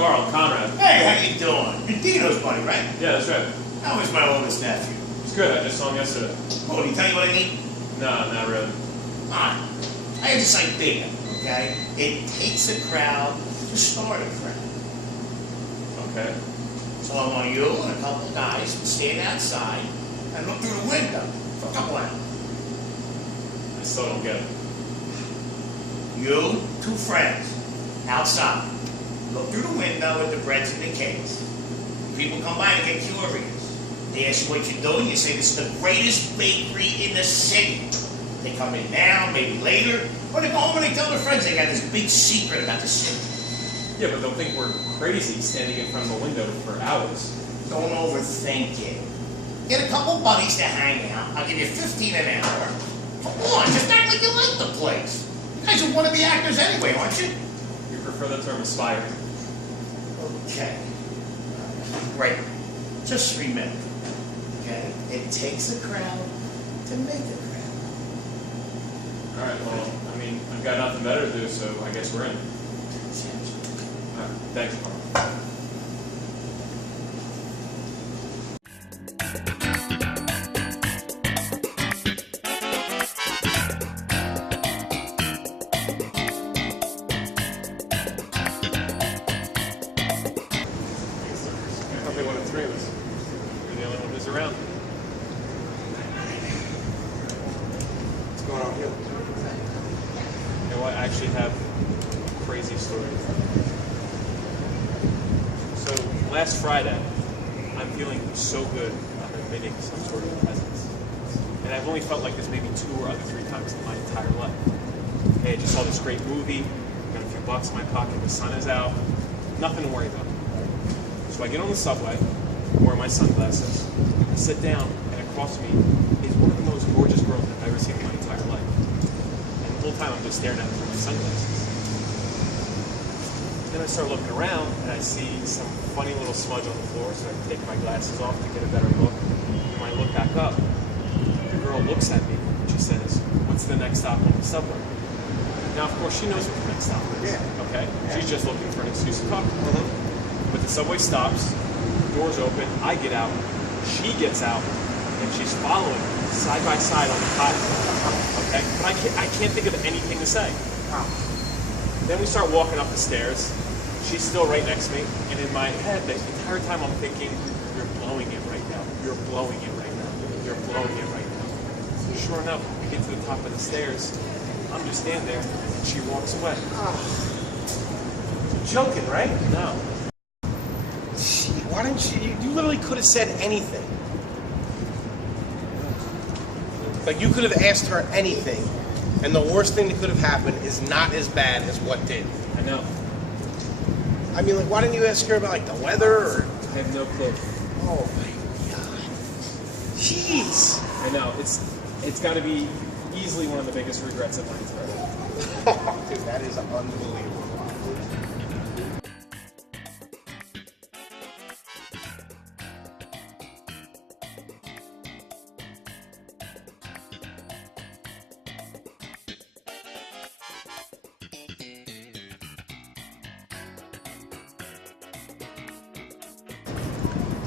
Carl, Conrad. Hey, how you doing? You're Dino's buddy, right? Yeah, that's right. How is my oldest nephew? It's good. I just saw him yesterday. Oh, did he tell you what I need? No, not really. Alright. I have this idea, okay? It takes a crowd to start a crowd. Okay. So I want you and a couple of guys to stand outside and look through the window for a couple hours. I still don't get it. You, two friends, outside. Look through the window at the breads and the cakes. People come by and get curious. They ask you what you're doing. You say this is the greatest bakery in the city. They come in now, maybe later, or they go home and they tell their friends they got this big secret about the city. Yeah, but they'll think we're crazy standing in front of a window for hours. Don't overthink it. Get a couple buddies to hang out. I'll give you $15 an hour. Come on, just act like you like the place. You guys are wannabe actors anyway, aren't you? You prefer the term aspiring. Okay. Great. Just remember, okay? It takes a crowd to make a crowd. All right, well, I mean, I've got nothing better to do, so I guess we're in. All right, thanks, Carl. I thought they wanted three of us. You're the only one who's around. What's going on here? You know what? I actually have a crazy story. So last Friday, I'm feeling so good. I'm admitting some sort of presence. And I've only felt like this maybe 2 or other 3 times in my entire life. Hey, I just saw this great movie, got a few bucks in my pocket, the sun is out, nothing to worry about. So I get on the subway, wear my sunglasses, I sit down, and across me is one of the most gorgeous girls I've ever seen in my entire life. And the whole time I'm just staring at her through my sunglasses. Then I start looking around, and I see some funny little smudge on the floor, so I take my glasses off to get a better look. And when I look back up, the girl looks at me, and she says, "What's the next stop on the subway?" Now, of course, she knows what the next stop is, okay? She's just looking for an excuse to talk to me. But the subway stops, doors open, I get out, she gets out, and she's following side by side on the highway, okay? But I can't think of anything to say. Then we start walking up the stairs. She's still right next to me, and in my head, the entire time I'm thinking, "You're blowing it right now. You're blowing it right now. You're blowing it right now." So sure enough, we get to the top of the stairs. I'm just standing there, and she walks away. You're joking, right? No. Gee, why didn't you literally could have said anything. Like, you could have asked her anything, and the worst thing that could have happened is not as bad as what did. I know. I mean, like, why didn't you ask her about, like, the weather, or... I have no clue. Oh, my God. Jeez. I know. It's got to be easily one of the biggest regrets of my entire life. Dude, that is unbelievable.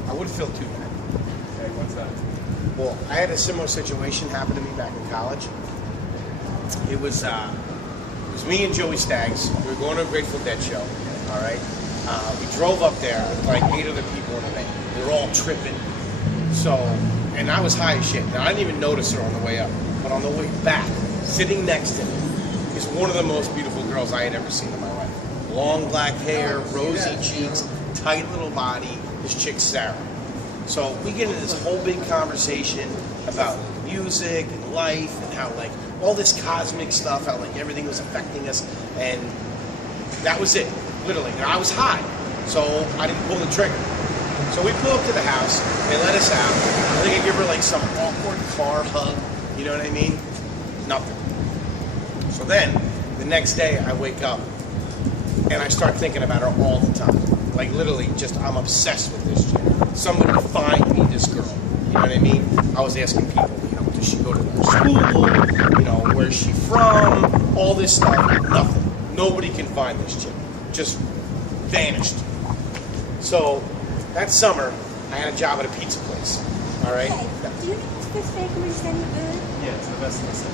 I would feel too bad. Hey, what's that? Well, I had a similar situation happen to me back in college. It was me and Joey Staggs. We were going to a Grateful Dead show. All right. We drove up there with like 8 other people in the van. We were all tripping. So, and I was high as shit. Now I didn't even notice her on the way up, but on the way back, sitting next to me, is one of the most beautiful girls I had ever seen in my life. Long black hair, rosy cheeks, tight little body. This chick Sarah. So we get into this whole big conversation about music and life and how like all this cosmic stuff, how like everything was affecting us, and that was it, literally. And I was high, so I didn't pull the trigger. So we pull up to the house, they let us out. I think I give her like some awkward car hug, you know what I mean? Nothing. So then, the next day I wake up and I start thinking about her all the time. Like literally, just I'm obsessed with this chick. Somebody find me this girl. You know what I mean? I was asking people, you know, does she go to her school? You know, where's she from? All this stuff. Nothing. Nobody can find this chick. Just vanished. So that summer, I had a job at a pizza place. All right. Hey, do you think this bakery is any good? Yeah, it's the best in the city.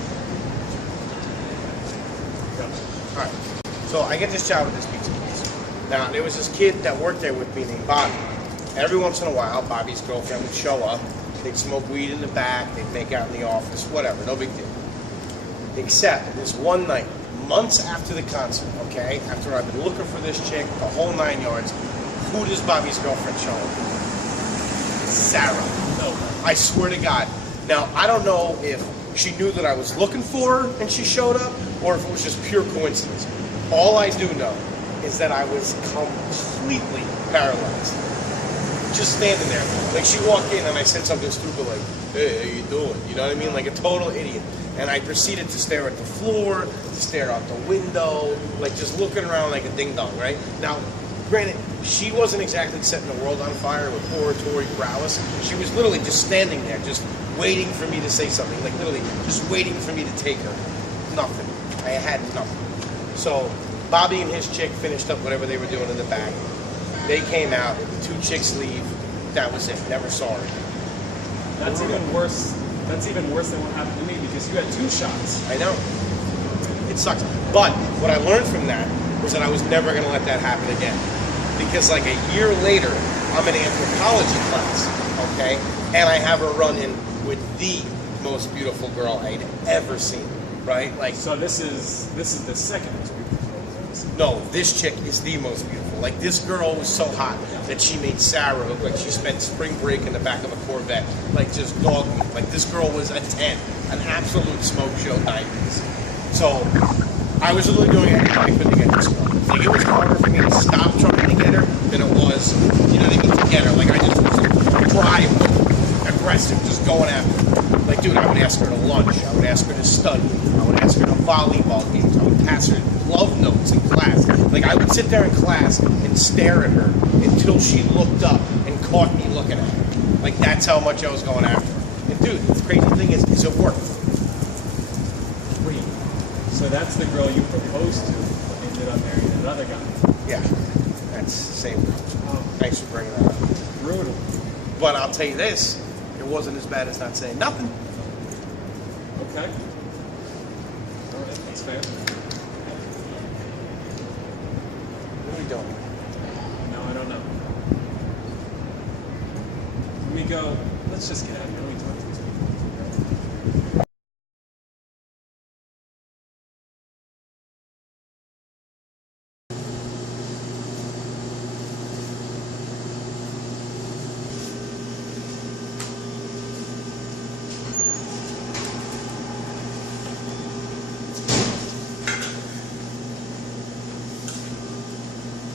All right. So I get this job at this pizza place. Now there was this kid that worked there with me named Bobby. Every once in a while, Bobby's girlfriend would show up. They'd smoke weed in the back. They'd make out in the office. Whatever. No big deal. Except this one night, months after the concert, okay, after I've been looking for this chick, the whole 9 yards, who does Bobby's girlfriend show up? Sarah. No. I swear to God. Now, I don't know if she knew that I was looking for her and she showed up, or if it was just pure coincidence. All I do know is that I was completely paralyzed. Just standing there. Like, she walked in and I said something stupid like, hey, how you doing? You know what I mean? Like a total idiot. And I proceeded to stare at the floor, to stare out the window, like just looking around like a ding-dong, right? Now, granted, she wasn't exactly setting the world on fire with oratory prowess. She was literally just standing there, just waiting for me to say something. Like, literally, just waiting for me to take her. Nothing. I had nothing. So, Bobby and his chick finished up whatever they were doing in the back. They came out, the two chicks leave. That was it. Never saw her. That's even worse. That's even worse than what happened to me because you had 2 shots. I know. It sucks. But what I learned from that was that I was never going to let that happen again. Because like a year later, I'm in anthropology class, okay? And I have a run-in with the most beautiful girl I'd ever seen, right? Like, So this is the second most beautiful girl I've ever seen. no, this chick is the most beautiful. Like, this girl was so hot that she made Sarah look like she spent spring break in the back of a Corvette. Like, just dog meat. Like, this girl was a 10. An absolute smoke show 90s. So, I was literally doing everything I could to get this girl. Like, it was harder for me to stop trying to get her than it was, you know what I mean, to get her. Like, I just was prime, aggressive, just going after her. Like, dude, I would ask her to lunch. I would ask her to study. I would ask her to volleyball games. I would pass her love notes in class. Like, I would sit there in class and stare at her until she looked up and caught me looking at her. Like, that's how much I was going after her. And, dude, the crazy thing is it worked. Wait. So that's the girl you proposed to, but ended up marrying another guy. Yeah, that's the same girl. Oh, Thanks for bringing that up. brutal. But I'll tell you this, it wasn't as bad as not saying nothing. Okay. All right, that's fair. What are we doing? No, I don't know. Let me go. Let's just get out of here. Let me talk to these people.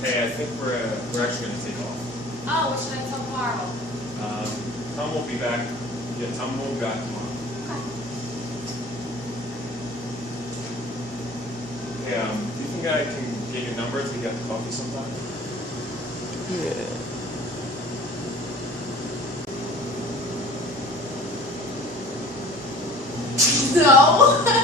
Hey, I think we're actually going to take off. Oh, what should I tell Carl? Tom won't be back. Yeah, Tom won't be back tomorrow. Okay. Hey, do you think I can get your number to get coffee sometime? No.